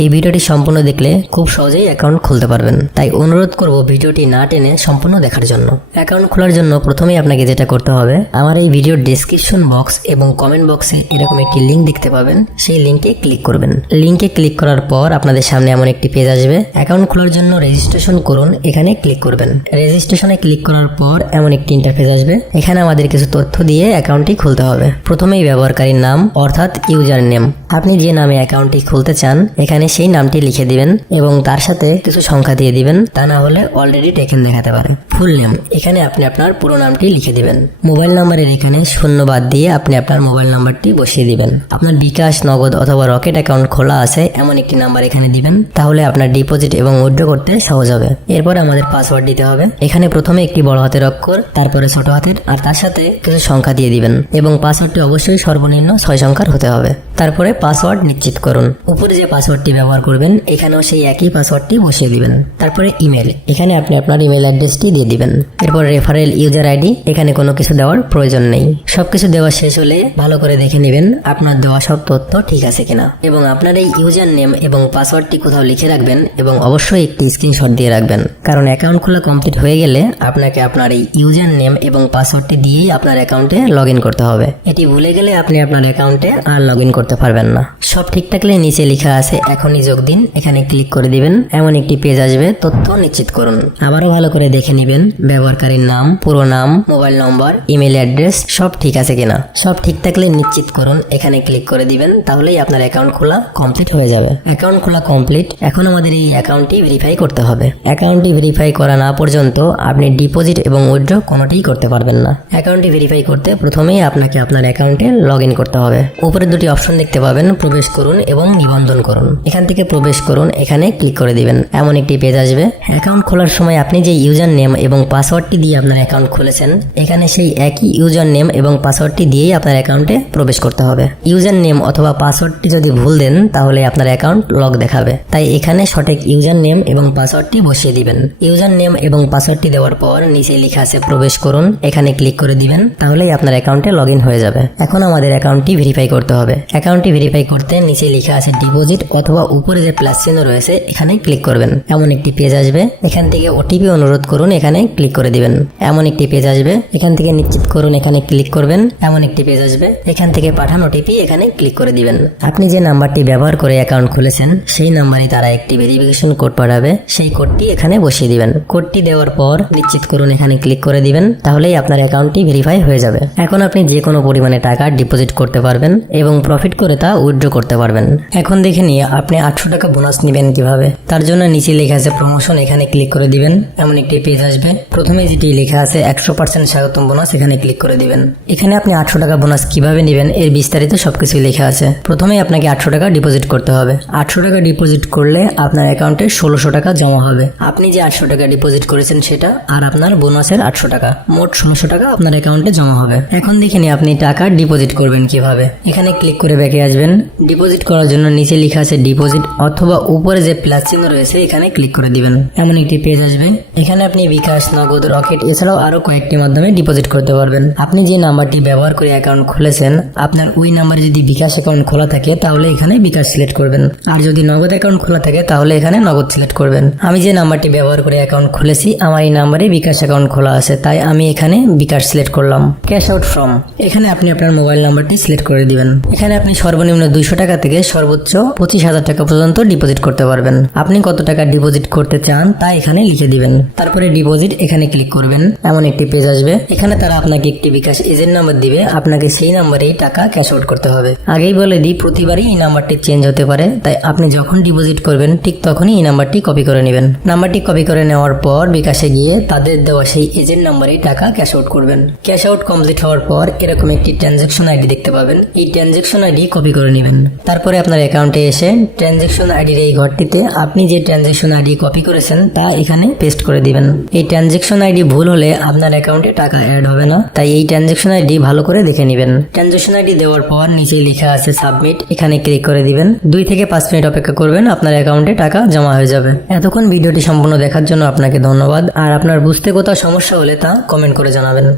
এই ভিডিওটি সম্পূর্ণ দেখলে খুব সহজেই অ্যাকাউন্ট খুলতে পারবেন। তাই অনুরোধ করব ভিডিওটি না টেনে সম্পূর্ণ দেখার জন্য। অ্যাকাউন্ট খোলার জন্য প্রথমেই আপনাকে যেটা করতে হবে, আমার এই ভিডিওর ডেসক্রিপশন বক্স এবং কমেন্ট বক্সে এরকম একটি লিঙ্ক দেখতে পাবেন, সেই লিঙ্কে ক্লিক করবেন। লিঙ্কে ক্লিক করার পর আপনাদের সামনে এমন একটি পেজ আসবে। অ্যাকাউন্ট খোলার জন্য রেজিস্ট্রেশন করুন, এখানে ক্লিক করবেন। রেজিস্ট্রেশনে ক্লিক করার পর এমন একটি ইন্টারফেস আসবে। এখানে আমাদের কিছু তথ্য দিয়ে অ্যাকাউন্টটি খুলতে হবে। প্রথমেই ব্যবহারকারীর নাম অর্থাৎ ইউজার নেম, আপনি যে নামে অ্যাকাউন্টটি খুলতে চান এখানে সেই নামটি লিখে দিবেন এবং তার সাথে কিছু সংখ্যা দিয়ে দিবেন, তা না হলে অলরেডি টেকেন দেখাতে পারে। ফুল নেম, এখানে আপনি আপনার পুরো নামটি লিখে দিবেন। মোবাইল নাম্বারের এখানে শূন্য বাদ দিয়ে আপনি আপনার মোবাইল নাম্বারটি বসিয়ে দিবেন। আপনার বিকাশ, নগদ অথবা রকেট অ্যাকাউন্ট খোলা আছে এমন একটি নাম্বার এখানে দিবেন, তাহলে আপনার ডিপোজিট এবং উইথড্র করতে সহজ হবে। এরপর আমাদের পাসওয়ার্ড দিতে হবে। এখানে প্রথমে একটি বড় হাতের অক্ষর, তারপরে ছোট হাতের, আর তার সাথে কিছু সংখ্যা দিয়ে দিবেন এবং পাসওয়ার্ডটি অবশ্যই সর্বনিম্ন 6 সংখ্যার হতে হবে। তারপরে পাসওয়ার্ড নিশ্চিত করুন। উপরে যে পাসওয়ার্ডটি ব্যবহার করবেন এখানেও সেই একই পাসওয়ার্ডটি বসিয়ে দিবেন। তারপরে ইমেল, এখানে আপনি আপনার ইমেল অ্যাড্রেসটি দিয়ে দিবেন। এরপর রেফারেল ইউজার আইডি, এখানে কোনো কিছু দেওয়ার প্রয়োজন নেই। সবকিছু দেওয়া শেষ হলে ভালো করে দেখে নেবেন আপনার দেওয়া সব তথ্য ঠিক আছে কিনা, এবং আপনার এই ইউজার নেম এবং পাসওয়ার্ডটি কোথাও লিখে রাখবেন এবং অবশ্যই একটি স্ক্রিনশট দিয়ে রাখবেন, কারণ অ্যাকাউন্ট খোলা কমপ্লিট হয়ে গেলে আপনাকে আপনার এই ইউজার নেম এবং পাসওয়ার্ডটি দিয়েই আপনার অ্যাকাউন্টে লগ ইন করতে হবে। এটি ভুলে গেলে আপনি আপনার অ্যাকাউন্টে আর লগ ইন করতে পারবেন না। সব ঠিক থাকলে নিচে লেখা আছে এখনই যোগ দিন, এখানে ক্লিক করে দিবেন। এমন একটি পেজ আসবে, তথ্য নিশ্চিত করুন। আবারও ভালো করে দেখে নেবেন ব্যবহারকারীর নাম, পুরো নাম, মোবাইল নম্বর, ইমেল অ্যাড্রেস সব ঠিক আছে কিনা। সব ঠিক থাকলে নিশ্চিত করুন, এখানে ক্লিক করে দিবেন, তাহলেই আপনার অ্যাকাউন্ট খোলা কমপ্লিট হয়ে যাবে। অ্যাকাউন্ট খোলা কমপ্লিট। এখন আমাদের এই অ্যাকাউন্টটি ভেরিফাই করতে হবে। অ্যাকাউন্টটি ভেরিফাই করা না পর্যন্ত আপনি ডিপোজিট এবং উইথড্র কোনোটিই করতে পারবেন না। অ্যাকাউন্টটি ভেরিফাই করতে প্রথমেই আপনাকে আপনার অ্যাকাউন্টে লগ ইন করতে হবে। উপরে দুটি অপশন দেখতে পাবেন, প্রবেশ করুন এবং নিবন্ধন করুন। এখান থেকে প্রবেশ করুন, এখানে ক্লিক করে দিবেন। এমন একটি পেজ আসবে। অ্যাকাউন্ট খোলার সময় আপনি যে ইউজার নেম এবং পাসওয়ার্ডটি দিয়ে আপনার অ্যাকাউন্ট খুলেছেন এখানে সেই একই ইউজার নেম এবং পাসওয়ার্ডটি দিয়েই আপনার অ্যাকাউন্টে প্রবেশ করতে হবে। ইউজার নেম অথবা পাসওয়ার্ডটি যদি ভুল দেন তাহলে আপনার অ্যাকাউন্ট লক দেখাবে। তাই এখানে সঠিক ইউজার নেম এবং পাসওয়ার্ডটি বসিয়ে দিবেন। ইউজার নেম এবং পাসওয়ার্ডটি দেওয়ার পর নিচে লেখা আছে প্রবেশ করুন, এখানে ক্লিক করে দিবেন, তাহলেই আপনার অ্যাকাউন্টে লগ ইন হয়ে যাবে। এখন আমাদের অ্যাকাউন্টটি ভেরিফাই করতে হবে। অ্যাকাউন্টটি ভেরিফাই করতে নিচে লেখা আছে ডিপোজিট অথবা উপরে যে প্লাস চিহ্ন রয়েছে এখানে ক্লিক করবেন। এমন একটি পেজ আসবে। এখান থেকে ওটিপি অনুরোধ করুন, এখানে ক্লিক করে দিবেন। এমন একটি পেজ আসবে। এখান থেকে নিশ্চিত করুন, এখানে ক্লিক করবেন। এমন একটি পেজ আসবে। এখান থেকে পাঠান ওটিপি, এখানে ক্লিক করে দিবেন। আপনি যে নাম্বারটি ব্যবহার করে অ্যাকাউন্ট খুলেছেন সেই নাম্বারে তারা একটি ভেরিফিকেশন কোড পাঠাবে, সেই কোডটি এখানে বসিয়ে দিবেন। কোডটি দেওয়ার পর নিশ্চিত করুন, এখানে ক্লিক করে দিবেন, তাহলেই আপনার অ্যাকাউন্টটি ভেরিফাই হয়ে যাবে। এখন আপনি যে কোনো পরিমাণে টাকা ডিপোজিট করতে পারবেন এবং প্রফিট করে তা উইথড্র করতে পারবেন। এখন দেখে নিয়ে আপনি 800 টাকা বোনাস নেবেন কিভাবে। তার জন্য নিচে লেখা আছে প্রমোশন, এখানে ক্লিক করে দিবেন। এমন একটি পেজ আসবে। প্রথমে যেটি লেখা আছে 100% স্বাগতম বোনাস, এখানে ক্লিক করে দিবেন। এখানে আপনি 800 টাকা বোনাস কিভাবে নেবেন এর বিস্তারিত সবকিছু লেখা আছে। প্রথমেই আপনাকে 800 টাকা ডিপোজিট করতে হবে। 800 টাকা ডিপোজিট করলে আপনার অ্যাকাউন্টে 1600 টাকা জমা হবে। আপনি যে 800 টাকা ডিপোজিট করেছেন সেটা আর আপনার বোনাসের 800 টাকা, মোট 1600 টাকা আপনার অ্যাকাউন্টে জমা হবে। এখন দেখে নিন আপনি টাকা ডিপোজিট করবেন কিভাবে। এখানে ক্লিক করে ব্যাকে আসবেন। ডিপোজিট করার জন্য নিচে লেখা আছে ডিপোজিট অথবা উপরে যে প্লাস চিহ্ন রয়েছে এখানে ক্লিক করে দিবেন। এমন একটি পেজ আসবে। এখানে আপনি বিকাশ, নগদ, রকেট এছাড়াও আরো কয়েকটি মাধ্যমে ডিপোজিট করতে পারবেন। আপনি যে নাম্বারটি ব্যবহার করে অ্যাকাউন্ট খুলেছেন আপনার ওই নাম্বারে যদি বিকাশ অ্যাকাউন্ট খোলা থাকে তাহলে এখানে বিকাশ সিলেক্ট করবেন, আর যদি নগদ অ্যাকাউন্ট খোলা থাকে তাহলে এখানে নগদ সিলেক্ট করবেন। আমি যে নাম্বারটি ব্যবহার করে অ্যাকাউন্ট খুলেছি আমার এই নাম্বারে বিকাশ অ্যাকাউন্ট খোলা আছে, তাই আমি এখানে বিকাশ সিলেক্ট করলাম। ক্যাশ আউট ফ্রম, এখানে আপনি আপনার মোবাইল নাম্বারটি সিলেক্ট করে দিবেন। এখানে আপনি সর্বনিম্ন 200 টাকা থেকে সর্বোচ্চ 25,000 টাকা পর্যন্ত ডিপোজিট করতে পারবেন। আপনি কত টাকা ডিপোজিট করতে চান তা এখানে লিখে দিবেন। তারপরে ডিপোজিট, এখানে ক্লিক করবেন। এমন একটি পেজ আসবে। এখানে তারা আপনাকে একটি বিকাশ এজেন্ট নাম্বার দিবে, আপনাকে সেই নাম্বারেই টাকা ক্যাশ আউট করতে হবে। আগেই বলে দিই প্রতিবারই এই নাম্বারটি চেঞ্জ হতে পারে, তাই আপনি যখন ডিপোজিট করবেন ঠিক তখনই এই নাম্বারটি কপি করে নেবেন। নাম্বারটি কপি করে নেওয়ার পর বিকাশে গিয়ে তাদের দেওয়া সেই এজেন্ট নাম্বারেই টাকা ক্যাশ আউট করবেন। ক্যাশ আউট কমপ্লিট হওয়ার পর এরকম একটি ট্রানজ্যাকশন আইডি দেখতে পাবেন। এই ট্রানজ্যাকশন আইডি কপি করে নেবেন। তারপরে আপনার অ্যাকাউন্টে এসে ট্রানজ্যাকশন আইডির এই ঘরটিতে আপনি যে ট্রানজ্যাকশন আইডি কপি করেছেন তা এখানে পেস্ট করে দিবেন। এই ট্রানজ্যাকশন আইডি ভুল হলে আপনার অ্যাকাউন্টে টাকা অ্যাড হবে না, তাই এই ট্রানজ্যাকশন আইডি ভালো করে দেখে নেবেন। ট্রানজ্যাকশন আইডি দেওয়ার পর নিচে লেখা আছে সাবমিট, এখানে ক্লিক করে দিবেন। 2 থেকে 5 মিনিট অপেক্ষা করবেন, আপনার অ্যাকাউন্টে টাকা জমা হয়ে যাবে। এতক্ষণ ভিডিওটি সম্পূর্ণ দেখার জন্য আপনাকে ধন্যবাদ। আর আপনার বুঝতে কোথাও সমস্যা হলে তা কমেন্ট করে জানাবেন।